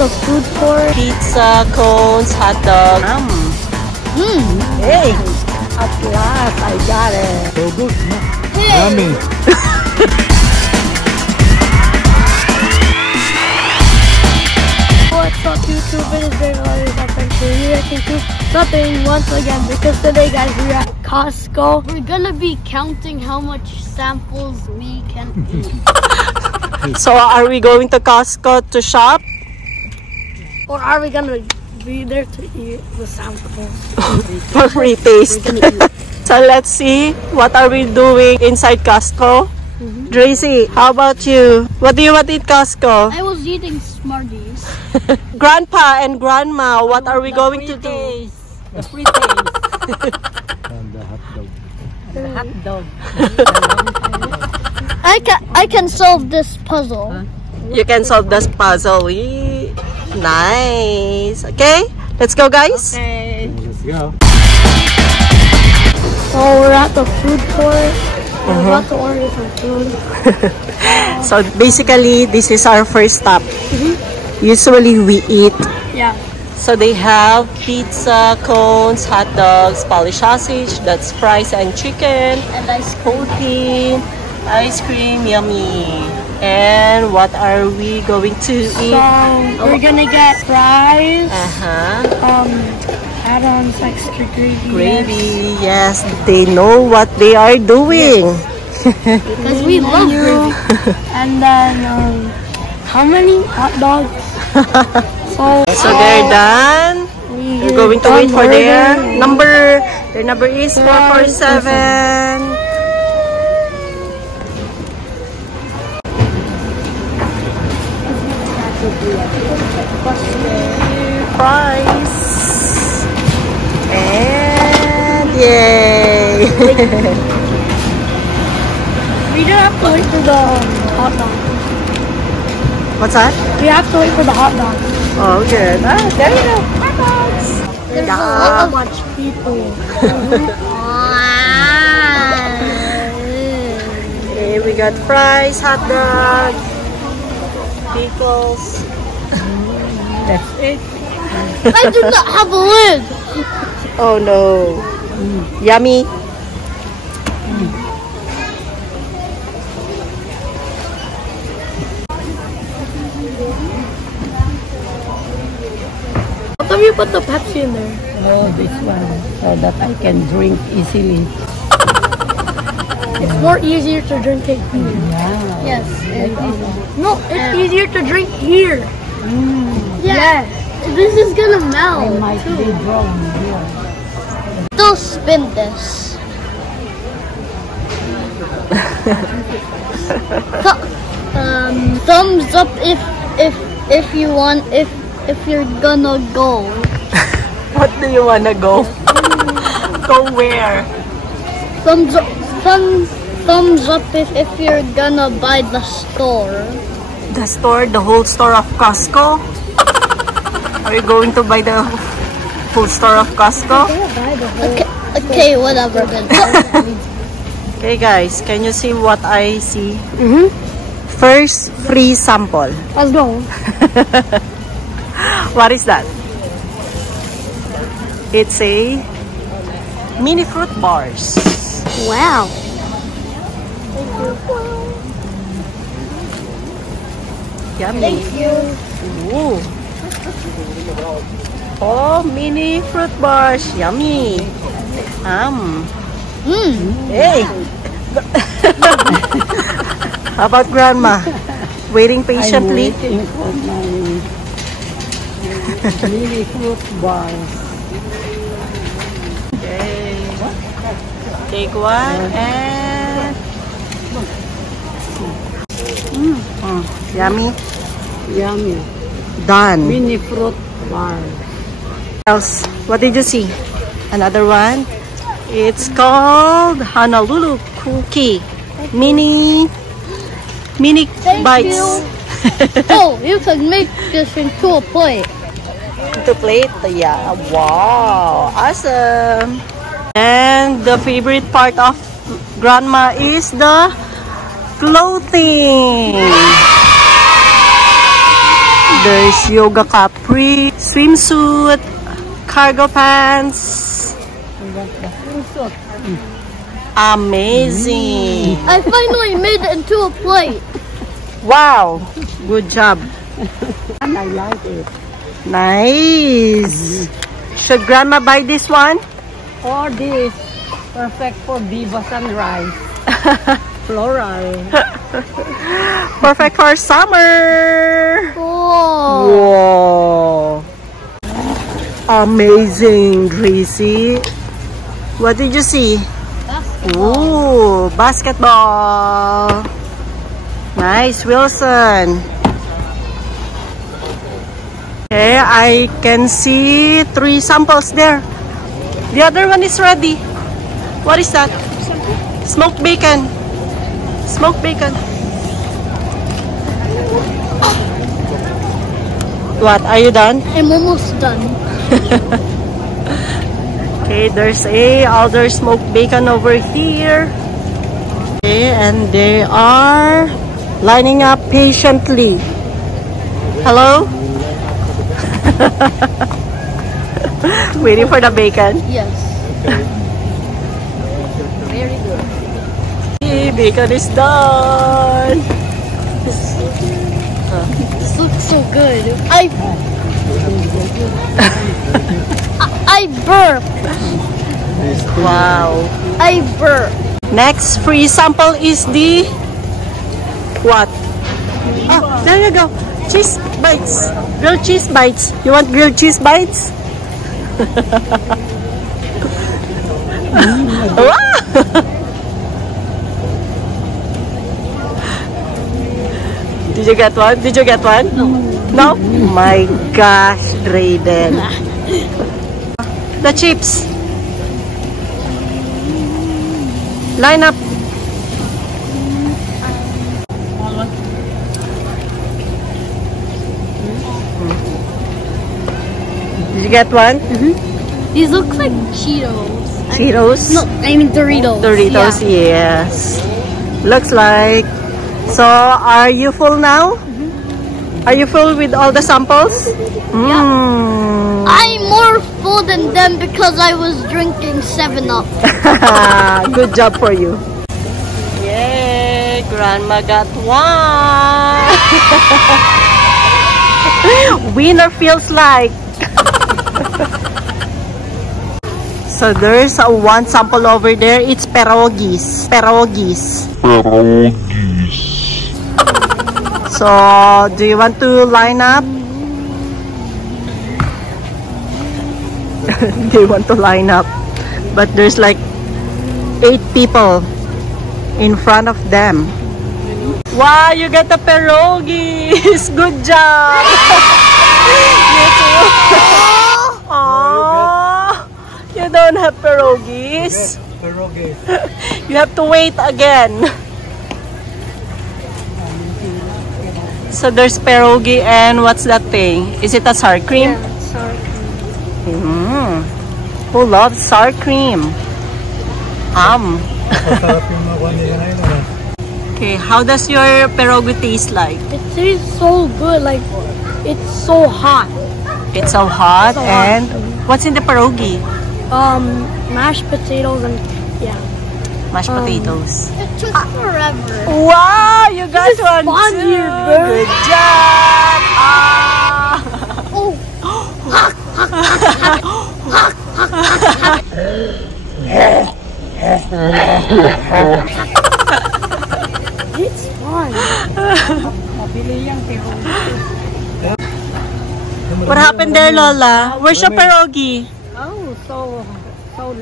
the food court. Pizza, cones, hot dog. Hey, at last I got it. So good. Hey. Yummy. What's up, YouTube? It is David Letters up and we're reacting to something once again because today, guys, we're at Costco. We're gonna be counting how much samples we can eat. So are we going to Costco to shop? Or are we gonna be there to eat the samples? For free taste. So let's see, what are we doing inside Costco? Tracy, how about you? What do you want in Costco? I was eating Smarties. Grandpa and Grandma, what are we going to do? The free taste. And the hot dog. The hot dog. I can solve this puzzle. You can solve this puzzle. Nice. Okay, let's go, guys. Okay. Let's go. So we're at the food court. We're about to order some food. So basically, this is our first stop. Usually we eat. Yeah. So they have pizza, cones, hot dogs, Polish sausage, that's fries and chicken, And ice protein, ice cream, yummy. And what are we going to eat? So we're gonna get fries, add-ons, extra gravy. Gravy, yes, they know what they are doing. Because we love gravy. And then, how many hot dogs? So they're done. We're going to wait for their number. Their number is 447. Fries. And yay! We don't have to wait for the hot dog. What's that? We have to wait for the hot dog. Oh, good. Ah, there you go. Hot dogs. There's Yeah. so much people. Okay, we got fries, hot dog, pickles. That's it. I do not have a lid. Oh no. Yummy. What if you put the Pepsi in there? Oh, this one. So that I can drink easily. It's more easier to drink it here. Yeah. Yes. No, it's easier to drink here. Yes. This is gonna I melt. might be wrong here. Still spin this. Thumbs up if you want if you're gonna go. What do you wanna go? Go where? Thumbs up if you're gonna buy the store. The store, the whole store of Costco? Are you going to buy the whole store of Costco? Okay, whatever then. Okay guys, can you see what I see? First, free sample. Let's go. What is that? It's a mini fruit bars. Wow. Yummy. Thank you. Ooh. Oh, mini fruit bars. Yummy. Hey. How about Grandma? Waiting patiently. I'm waiting for my mini fruit bars. Okay. Take one and yummy. Yummy. Done. Mini fruit bars. Else, what did you see? Another one. It's called Honolulu Cookie. Mini Thank bites. you. Oh, you can make this into a plate. To plate, yeah. Wow, awesome. And the favorite part of Grandma is the clothing. There's yoga capri, swimsuit, cargo pants. Amazing. I finally made it into a plate. Wow. Good job. And I like it. Nice. Should grandma buy this one? Or this, perfect for divas and rice. Floral. Perfect for summer. Oh. Whoa. Amazing, Gracie. What did you see? Ooh, basketball. Nice, Wilson. Okay, I can see 3 samples there. The other one is ready. What is that? Smoked bacon. Smoked bacon. What? Are you done? I'm almost done. Okay, there's a other smoked bacon over here. Okay, and they are lining up patiently. Hello? Waiting for the bacon. Yes. Very good. Hey, bacon is done. This looks so good. I burp. Wow. I burp. Next free sample is the what? Oh, there you go. Cheese bites. Grilled cheese bites. You want grilled cheese bites? Did you get one? Did you get one? No? My gosh, Drayden. The chips. Line up. Did you get one? These look like Cheetos. Cheetos? No, I mean Doritos. Doritos, Yeah. yes. Looks like. So, are you full now? Are you full with all the samples? Mm. I'm more full than them because I was drinking 7-Up. Good job for you. Yay! Grandma got one! Winner feels like. So there's one sample over there. It's pierogies. Pierogies. So, do you want to line up? They want to line up. But there's like 8 people in front of them. Wow, you got the pierogies! Good job! You too. Aww, you don't have pierogies? Pierogi. You have to wait again. So there's pierogi and what's that thing? Is it a sour cream? Yeah, sour cream. Who loves sour cream? Masarap yung mga nila na yun. Okay, how does your pierogi taste like? It tastes so good. Like, it's so hot. It's so hot. So hot. And what's in the pierogi? Mashed potatoes and yeah. Mashed potatoes. It took forever. Wow, you got This is one fun too. here, bro. Good job. Ah. Oh. It's fun. What happened there, Lola? Where's your pierogi? Oh, so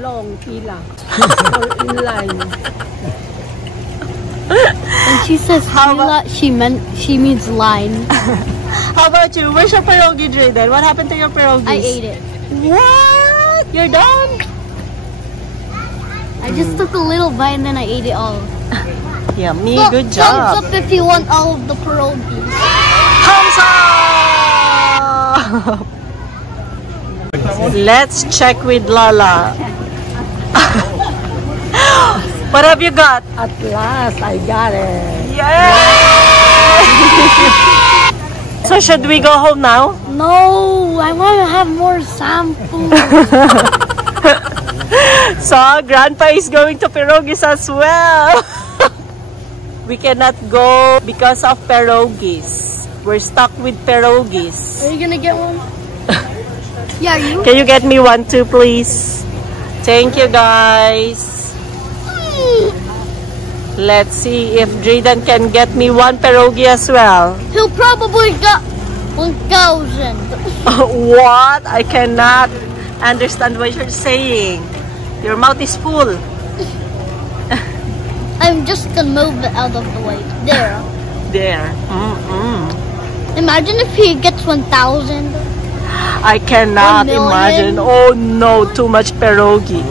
long, pila. So in line. When she says Sheila, she means line. How about you? Where's your pierogi, Drayden? What happened to your pierogies? I ate it. What? You're done? I just took a little bite and then I ate it all. Yummy, So, good thumbs job. up if you want all of the pierogies. Thumbs up! Let's check with Lola. What have you got? At last, I got it. Yay! So should we go home now? No, I want to have more samples. So Grandpa is going to pierogies as well. We cannot go because of pierogies. We're stuck with pierogies. Are you gonna get one? Yeah, you. Can you get me one too, please? Thank you, guys. Let's see if Drayden can get me one pierogi as well. He'll probably get 1,000. What? I cannot understand what you're saying. Your mouth is full. I'm just gonna move it out of the way. There. There. Imagine if he gets 1,000. I cannot 1 million. imagine. Oh no, too much pierogi.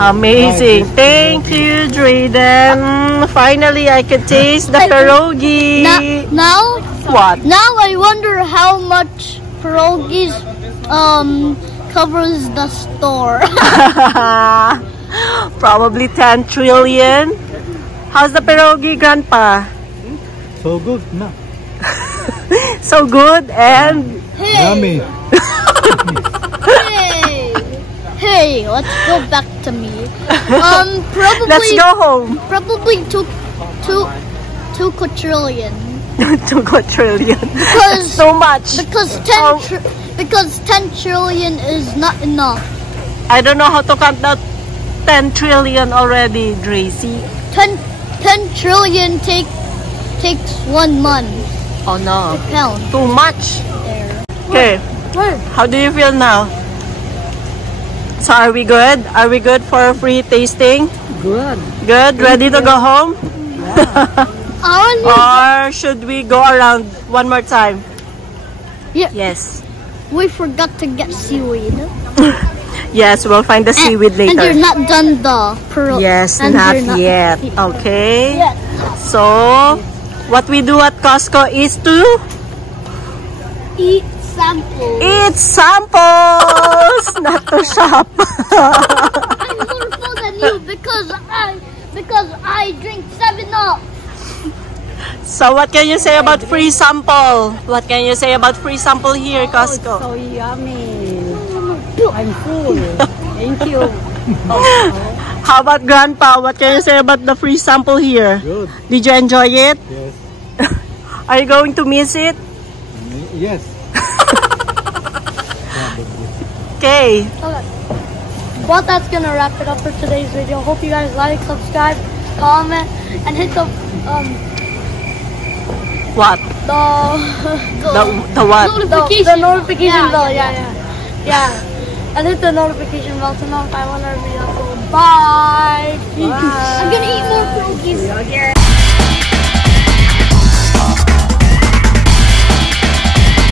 Amazing. Thank you, Drayden. Finally, I could taste the pierogi. Now, What? now I wonder how much pierogies covers the store. Probably 10 trillion. How's the pierogi, Grandpa? So good, na. So good and Yummy. Hey, let's go back to me. Probably. let's go home. Probably two quadrillion. 2 quadrillion. Because So much. because 10 trillion is not enough. I don't know how to count that 10 trillion already, Dracy. 10 trillion takes 1 month Oh no. to count. Too much. There. Okay. Where? How do you feel now? So are we good? Are we good for free tasting? Good. Good? Ready to go home? Only Or should we go around one more time? Yeah. Yes. We forgot to get seaweed. Yes, we'll find the seaweed And later. they're not done the pearl. Yes, and not they're yet. Okay. Yet. So, what we do at Costco is to Eat samples. eat samples, not to shop. I'm more full than you because I drink 7-Up. So, what can you say about free sample? What can you say about free sample here, Costco? So yummy. I'm full. Thank you. How about Grandpa? What can you say about the free sample here? Good. Did you enjoy it? Yes. Are you going to miss it? Yes. Okay. Okay. Well, that's gonna wrap it up for today's video. Hope you guys like, subscribe, comment, and hit the What? The what? notification. The notification bell. Yeah. And hit the notification bell to notify whenever we upload. Bye. I'm gonna eat more cookies.